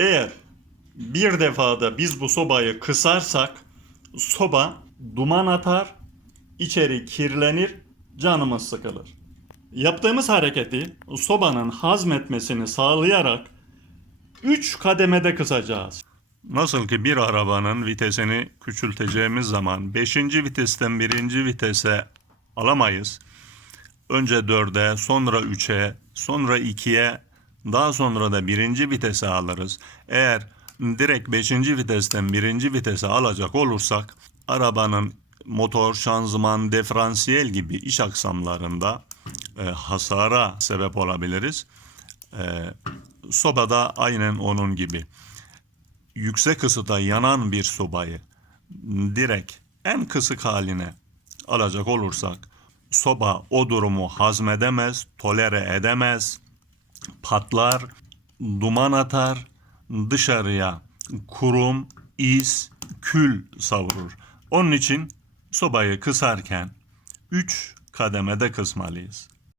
Eğer bir defada biz bu sobayı kısarsak soba duman atar, içeri kirlenir, canımız sıkılır. Yaptığımız hareketi sobanın hazmetmesini sağlayarak 3 kademede kısacağız. Nasıl ki bir arabanın vitesini küçülteceğimiz zaman 5. vitesten 1. vitese alamayız. Önce 4'e, sonra 3'e, sonra 2'ye, daha sonra da 1. vitese alırız. Eğer direkt 5. vitesten 1. vitese alacak olursak arabanın motor, şanzıman, diferansiyel gibi iş aksamlarında e, hasara sebep olabiliriz. E, sobada aynen onun gibi yüksek ısıda yanan bir sobayı direkt en kısık haline alacak olursak soba o durumu hazmedemez, tolere edemez, patlar, duman atar, dışarıya kurum, iz, kül savurur. Onun için sobayı kısarken 3 kademede kısmalıyız.